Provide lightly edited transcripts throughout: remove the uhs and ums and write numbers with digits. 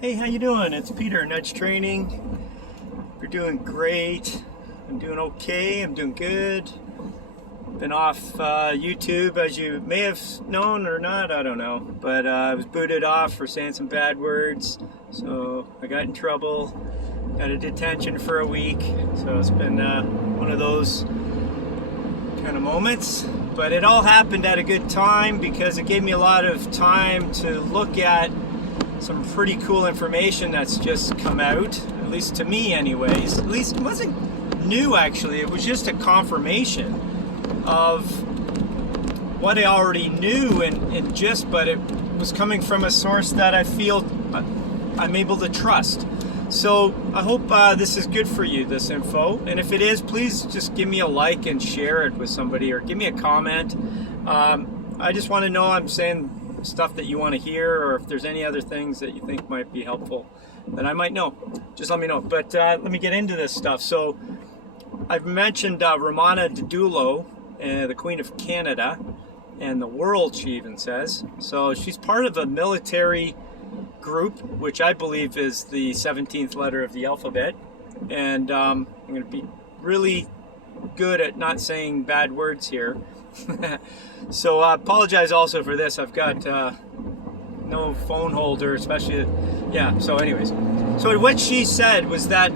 Hey, how you doing? It's Peter, Nudge Training. You're doing great. I'm doing okay. I'm doing good. Been off YouTube, as you may have known or not, I don't know. But I was booted off for saying some bad words. So I got in trouble. Got a detention for a week. So it's been one of those kind of moments. But it all happened at a good time because it gave me a lot of time to look at some pretty cool information that's just come out, at least to me anyways. At least it wasn't new actually, it was just a confirmation of what I already knew but it was coming from a source that I feel I'm able to trust. So I hope this is good for you, this info, and if it is, please just give me a like and share it with somebody or give me a comment. I just want to know I'm saying stuff that you want to hear, or if there's any other things that you think might be helpful that I might know, just let me know. But let me get into this stuff. So I've mentioned Romana Didulo, the Queen of Canada and the world, she even says. So she's part of a military group, which I believe is the 17th letter of the alphabet, and I'm going to be really good at not saying bad words here. So I apologize also for this. I've got no phone holder, especially, yeah, so anyways. So what she said was that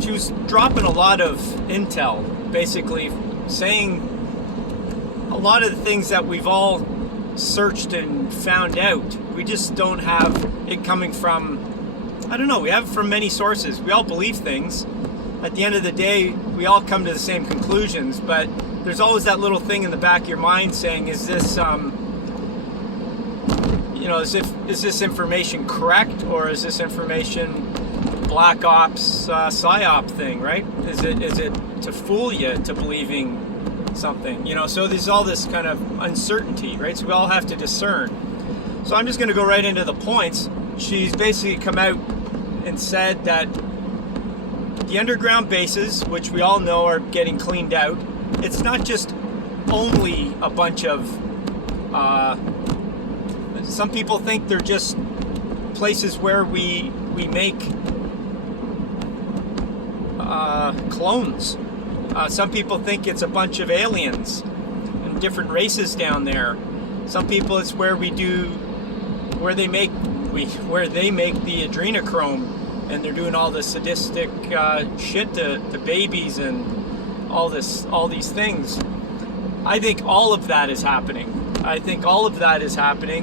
she was dropping a lot of intel, basically saying a lot of the things that we've all searched and found out. We just don't have it coming from, I don't know, we have it from many sources. We all believe things. At the end of the day, we all come to the same conclusions, but there's always that little thing in the back of your mind saying, is this, is this information correct, or is this information black ops, psyop thing, right? Is it to fool you to believing something, so there's all this kind of uncertainty, right? So we all have to discern. So I'm just going to go right into the points. She's basically come out and said that the underground bases, which we all know are getting cleaned out, it's not just only a bunch of, some people think they're just places where we make clones. Some people think it's a bunch of aliens and different races down there. Some people it's where they make the adrenochrome, and they're doing all this sadistic shit to babies and all these things. I think all of that is happening.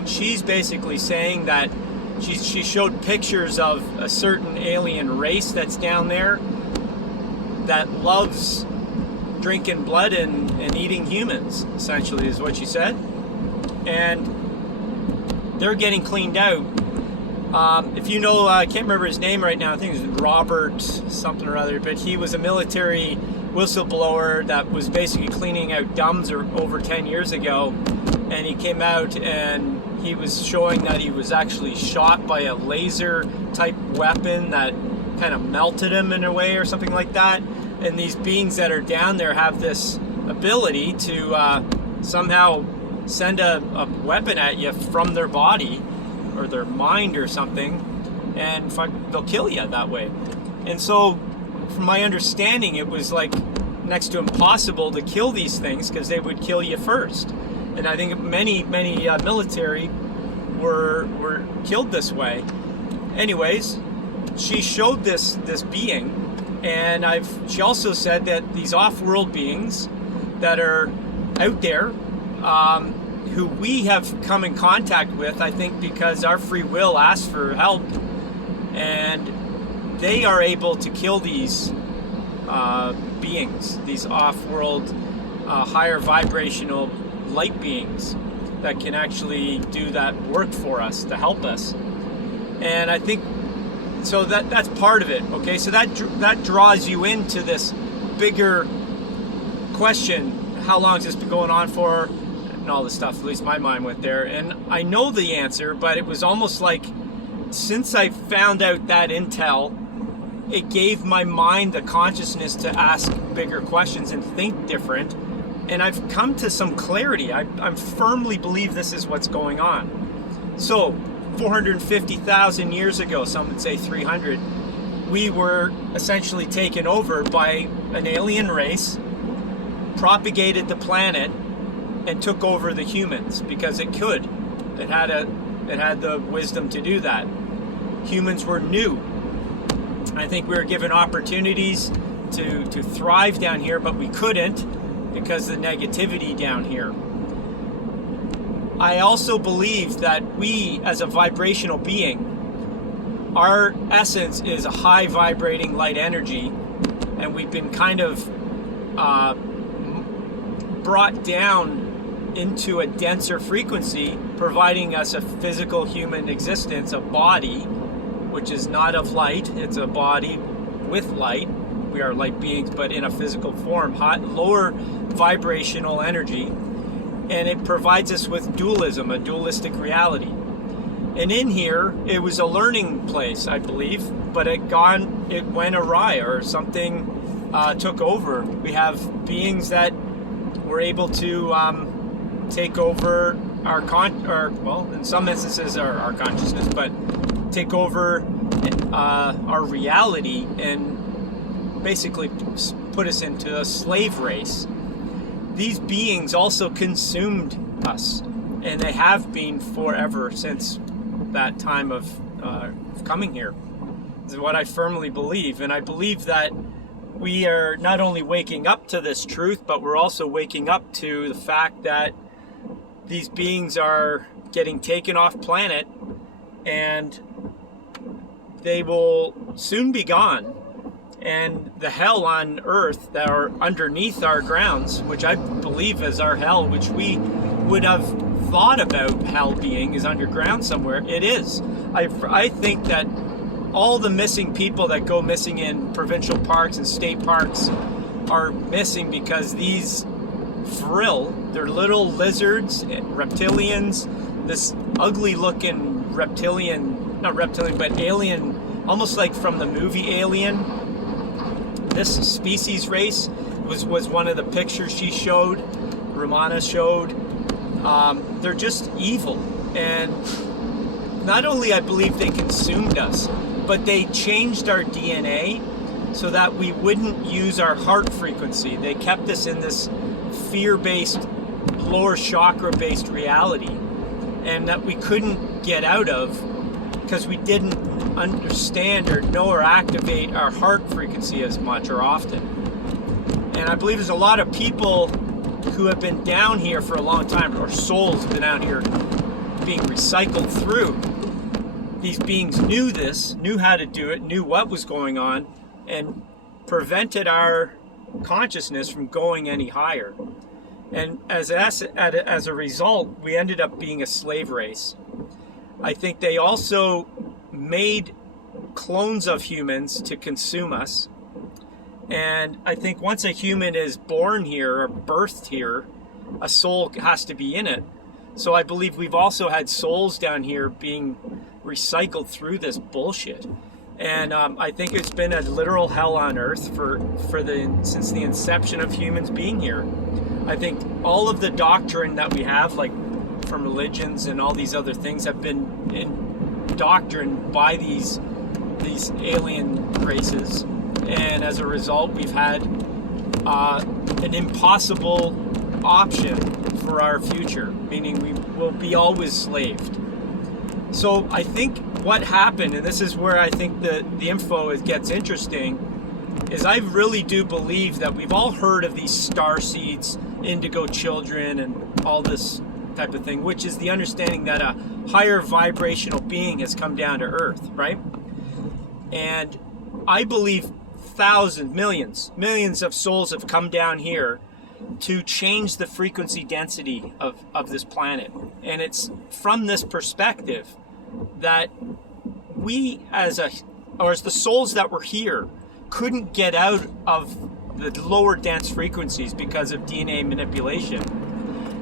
She's basically saying that she showed pictures of a certain alien race that's down there that loves drinking blood and eating humans, essentially, is what she said. And they're getting cleaned out. If you know, I can't remember his name right now, I think it was Robert something or other, but he was a military whistleblower that was basically cleaning out dumps over 10 years ago, and he came out and he was showing that he was actually shot by a laser type weapon that kind of melted him in a way or something like that. And these beings that are down there have this ability to somehow send a weapon at you from their body or their mind or something, and they'll kill you that way. And so from my understanding, it was like next to impossible to kill these things because they would kill you first. And I think many military were killed this way. Anyways, she showed this being, and she also said that these off-world beings that are out there, who we have come in contact with, I think because our free will asks for help, and they are able to kill these beings, these off-world, higher vibrational light beings that can actually do that work for us, to help us. And I think, so that's part of it, okay? So that draws you into this bigger question, how long has this been going on for, and all this stuff. At least my mind went there, and I know the answer, but it was almost like, since I found out that intel, it gave my mind the consciousness to ask bigger questions and think different, and I've come to some clarity. I firmly believe this is what's going on. So 450,000 years ago, some would say 300, we were essentially taken over by an alien race, propagated the planet, and took over the humans because it could. It had the wisdom to do that. Humans were new. I think we were given opportunities to thrive down here, but we couldn't because of the negativity down here. I also believe that we, as a vibrational being, our essence is a high vibrating light energy, and we've been kind of brought down into a denser frequency, providing us a physical human existence, a body, which is not of light. It's a body with light. We are light beings, but in a physical form, lower vibrational energy. And it provides us with dualism, a dualistic reality. And in here, it was a learning place, I believe, but it went awry, or something took over. We have beings that were able to take over in some instances our consciousness, but take over our reality and basically put us into a slave race. These beings also consumed us, and they have been forever since that time of coming here. This is what I firmly believe, and I believe that we are not only waking up to this truth, but we're also waking up to the fact that these beings are getting taken off planet, and they will soon be gone. And the hell on earth that are underneath our grounds, which I believe is our hell, which we would have thought about hell being, is underground somewhere. It is. I think that all the missing people that go missing in provincial parks and state parks are missing because these frill, they're little lizards, reptilians, this ugly looking reptilian, not reptilian, but alien, almost like from the movie Alien. This species race was one of the pictures she showed, Romana showed. They're just evil. And not only I believe they consumed us, but they changed our DNA so that we wouldn't use our heart frequency. They kept us in this fear-based, lower chakra-based reality, and that we couldn't get out of because we didn't understand or know or activate our heart frequency as much or often. And I believe there's a lot of people who have been down here for a long time, or souls have been out here being recycled through. These beings knew this, knew how to do it, knew what was going on, and prevented our consciousness from going any higher. And as a result, we ended up being a slave race. I think they also made clones of humans to consume us. And I think once a human is born here or birthed here, a soul has to be in it. So I believe we've also had souls down here being recycled through this bullshit. And I think it's been a literal hell on earth since the inception of humans being here. I think all of the doctrine that we have, like from religions and all these other things, have been indoctrined by these alien races, and as a result we've had an impossible option for our future, meaning we will be always slaved. So I think what happened, and this is where I think the info gets interesting, is I really do believe that we've all heard of these star seeds, indigo children, and all this type of thing, which is the understanding that a higher vibrational being has come down to earth, right? And I believe thousands, millions of souls have come down here to change the frequency density of this planet. And it's from this perspective that we as the souls that were here couldn't get out of the lower dense frequencies because of DNA manipulation.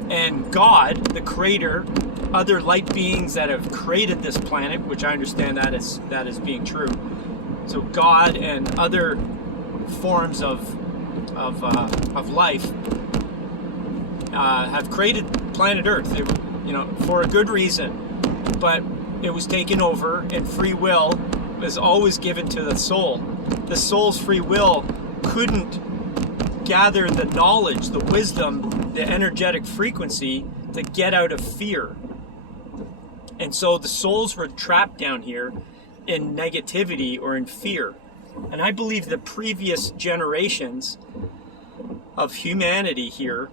And God, the creator, other light beings that have created this planet, which I understand that is being true. So God and other forms of life have created planet Earth, for a good reason. but it was taken over, and free will was always given to the soul. The soul's free will couldn't gather the knowledge, the wisdom, the energetic frequency to get out of fear. And so the souls were trapped down here in negativity or in fear. And I believe the previous generations of humanity here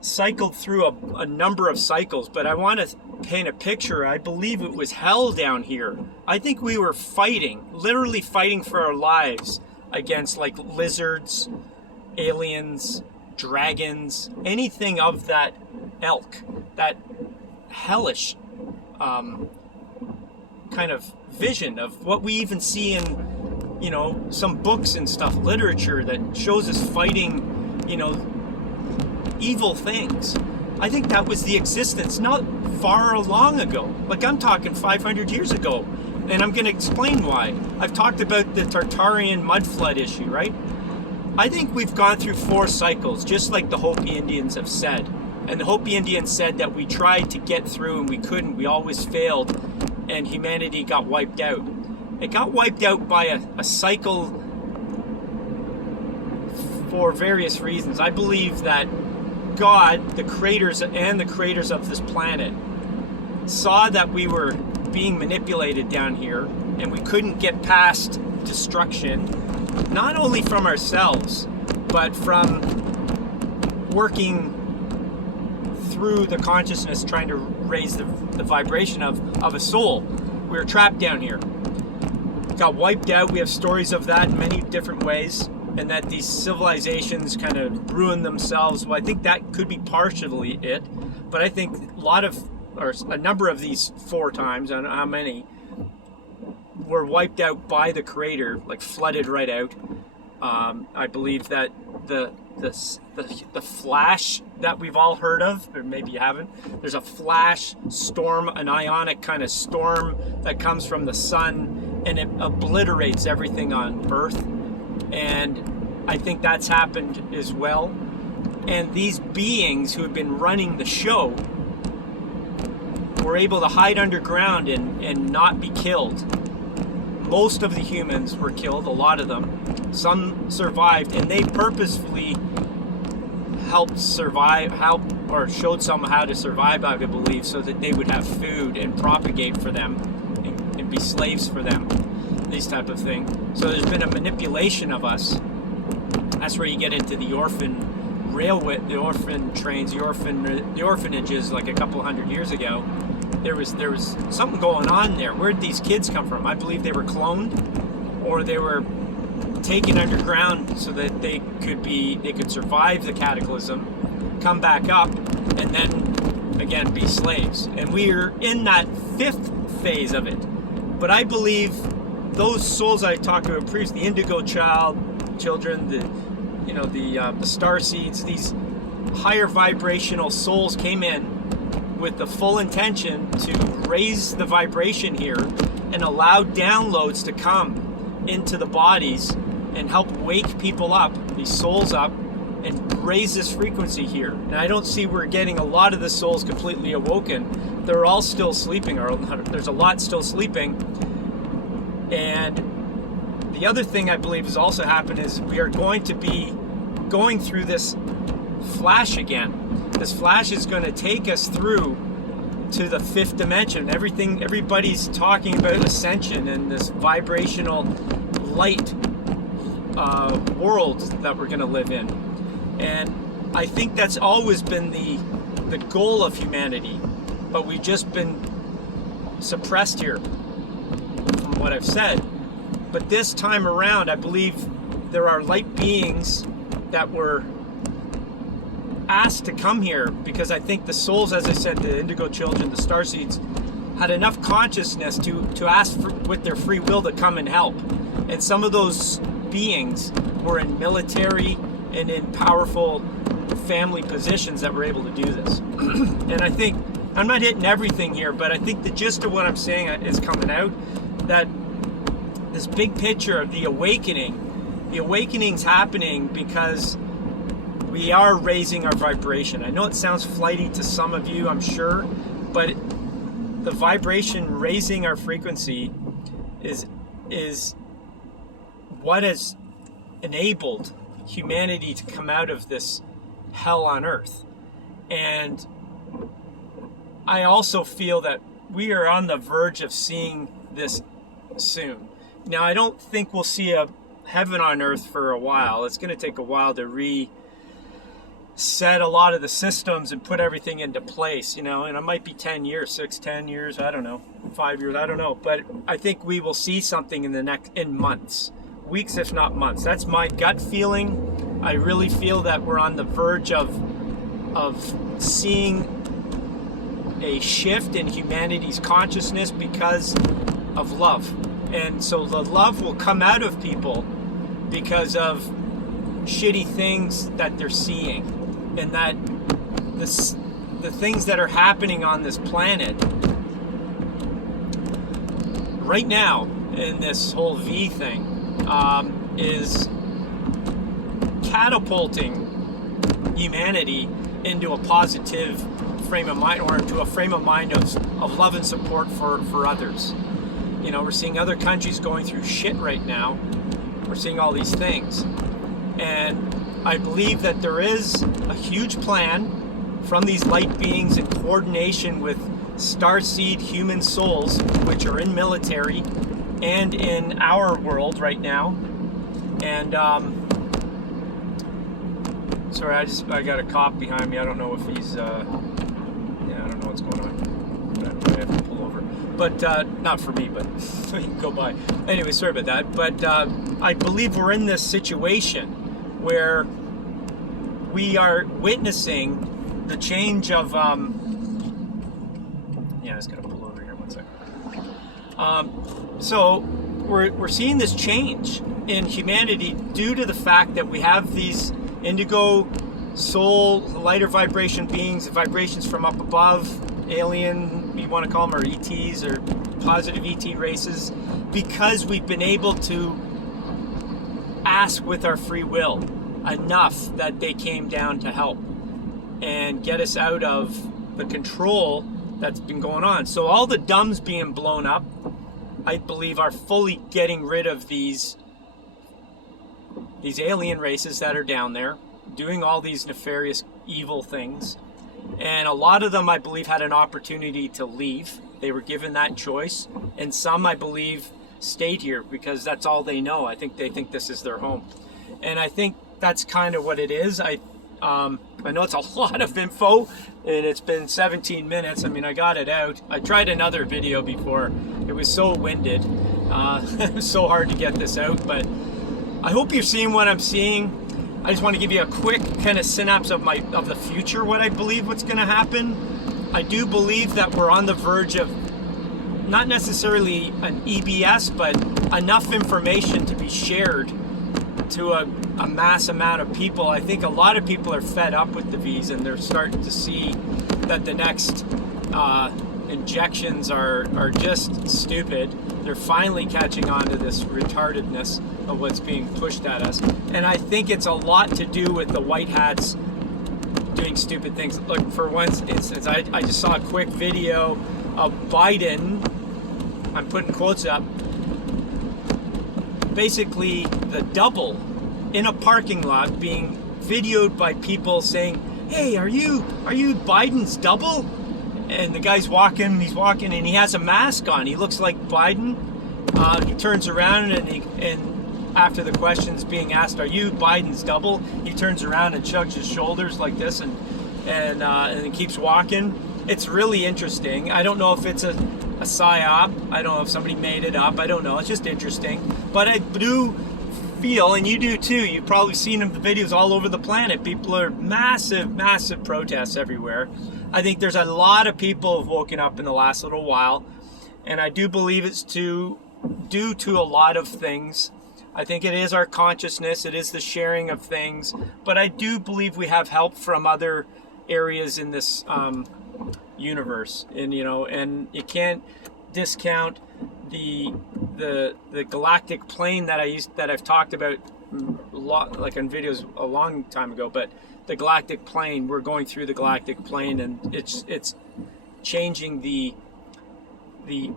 cycled through a number of cycles, but I want to paint a picture. I believe it was hell down here. I think we were fighting, literally fighting for our lives against like lizards, aliens, dragons, anything of that ilk, that hellish kind of vision of what we even see in, you know, some books and stuff, literature that shows us fighting, you know, evil things. I think that was the existence not far long ago. Like, I'm talking 500 years ago, and I'm going to explain why. I've talked about the Tartarian mud flood issue, right? I think we've gone through 4 cycles, just like the Hopi Indians have said. And the Hopi Indians said that we tried to get through and we couldn't. We always failed, and humanity got wiped out. It got wiped out by a cycle for various reasons. I believe that God, the creators and the creators of this planet, saw that we were being manipulated down here and we couldn't get past destruction, not only from ourselves, but from working through the consciousness, trying to raise the vibration of a soul. We were trapped down here. Got wiped out. We have stories of that in many different ways, and that these civilizations kind of ruined themselves. Well, I think that could be partially it, but I think a number of these 4 times, I don't know how many, were wiped out by the Creator, like flooded right out. I believe that the flash that we've all heard of, or maybe you haven't, there's a flash storm, an ionic kind of storm that comes from the sun, and it obliterates everything on Earth. And I think that's happened as well. And these beings who have been running the show were able to hide underground and not be killed. Most of the humans were killed, a lot of them. Some survived, and they purposefully helped showed some how to survive, I believe, so that they would have food and propagate for them and be slaves for them, these type of thing. So there's been a manipulation of us. That's where you get into the orphan railway, the orphan trains, the orphanages, like a couple hundred years ago. There was something going on there. Where did these kids come from? I believe they were cloned, or they were taken underground so that they could survive the cataclysm, come back up, and then again be slaves. And we're in that 5th phase of it. But I believe those souls I talked about previously, the indigo children, the star seeds, these higher vibrational souls came in with the full intention to raise the vibration here and allow downloads to come into the bodies and help wake people up, these souls up, and raise this frequency here. And I don't see we're getting a lot of the souls completely awoken. They're all still sleeping, or there's a lot still sleeping. And the other thing I believe has also happened is we are going to be going through this flash again. This flash is going to take us through to the 5th dimension. Everybody's talking about ascension and this vibrational light world that we're going to live in. And I think that's always been the goal of humanity, but we've just been suppressed here from what I've said. But this time around, I believe there are light beings that were asked to come here, because I think the souls, as I said, the indigo children, the starseeds, had enough consciousness to ask with their free will to come and help. And some of those beings were in military and in powerful family positions that were able to do this. And I think, I'm not hitting everything here, but I think the gist of what I'm saying is coming out, that this big picture of the awakening's happening because we are raising our vibration. I know it sounds flighty to some of you, I'm sure, but the vibration, raising our frequency is what has enabled humanity to come out of this hell on earth. And I also feel that we are on the verge of seeing this soon. Now, I don't think we'll see a heaven on earth for a while. It's going to take a while to reset a lot of the systems and put everything into place, and it might be 10 years, 10 years, I don't know, 5 years, I don't know. But I think we will see something in months, weeks, if not months. That's my gut feeling. I really feel that we're on the verge of seeing a shift in humanity's consciousness because of love. And so the love will come out of people because of shitty things that they're seeing, and that the things that are happening on this planet right now in this whole V thing is catapulting humanity into a positive frame of mind, or into a frame of mind of love and support for others. We're seeing other countries going through shit right now. We're seeing all these things. And I believe that there is a huge plan from these light beings in coordination with starseed human souls, which are in military and in our world right now. And sorry, I got a cop behind me. I don't know if he's I don't know what's going on. I have to pull over. But not for me, but so you can go by. Anyway, sorry about that. But I believe we're in this situation where we are witnessing the change of yeah, I just gotta pull over here 1 second. So we're seeing this change in humanity due to the fact that we have these indigo soul, lighter vibration beings, vibrations from up above, alien, you want to call them, or ETs, or positive ET races, because we've been able to ask with our free will enough that they came down to help and get us out of the control that's been going on. So all the dumbs being blown up, I believe, are fully getting rid of these alien races that are down there doing all these nefarious evil things. And a lot of them, I believe, had an opportunity to leave. They were given that choice. And some, I believe, stayed here because that's all they know. I think they think this is their home. And I think that's kind of what it is. I know it's a lot of info, and it's been 17 minutes. I mean, I got it out. I tried another video before. It was so winded. It was so hard to get this out. But I hope you're seeing what I'm seeing. I just want to give you a quick kind of synapse of the future, what I believe what's going to happen. I do believe that we're on the verge of not necessarily an EBS, but enough information to be shared to a mass amount of people. I think a lot of people are fed up with the V's, and they're starting to see that the next injections are just stupid. They're finally catching on to this retardedness of what's being pushed at us. And I think it's a lot to do with the white hats doing stupid things. Look, for one instance, I just saw a quick video of Biden, I'm putting quotes up, basically the double in a parking lot being videoed by people saying, "Hey, are you Biden's double?" And the guy's walking, and he has a mask on. He looks like Biden. He turns around and after the question's being asked, "Are you Biden's double?" he turns around and shrugs his shoulders like this and he keeps walking. It's really interesting. I don't know if it's a psyop. I don't know if somebody made it up. I don't know. It's just interesting. But I do feel, and you do too, you've probably seen the videos all over the planet. People are massive protests everywhere. I think there's a lot of people who've woken up in the last little while, and I do believe it's due to a lot of things. I think it is our consciousness, it is the sharing of things, but I do believe we have help from other areas in this universe, and and you can't discount the galactic plane that I've talked about a lot, like in videos a long time ago. But the galactic plane, we're going through the galactic plane, and it's changing the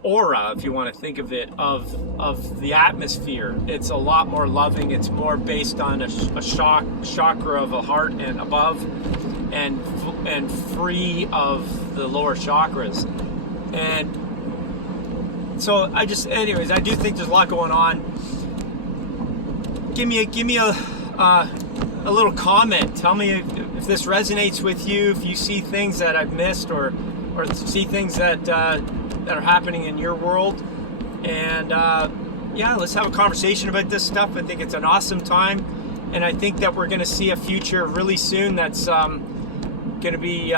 aura, if you want to think of it, of the atmosphere. It's a lot more loving. It's more based on a chakra of a heart and above, and free of the lower chakras. And so anyways, I do think there's a lot going on. Give me a little comment. Tell me if this resonates with you, if you see things that I've missed, or see things that are happening in your world. And yeah, let's have a conversation about this stuff. I think it's an awesome time, and I think that we're going to see a future really soon that's going to be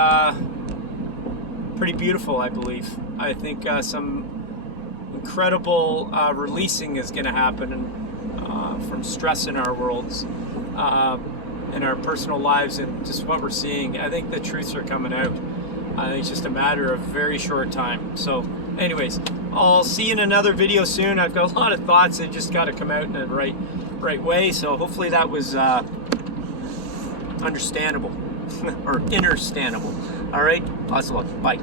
pretty beautiful, I believe. I think some incredible releasing is going to happen from stress in our worlds, in our personal lives, and just what we're seeing. I think the truths are coming out. I think it's just a matter of very short time. So anyways, I'll see you in another video soon. I've got a lot of thoughts that just got to come out in the right way. So hopefully that was understandable or understandable. All right, lots of love. Bye.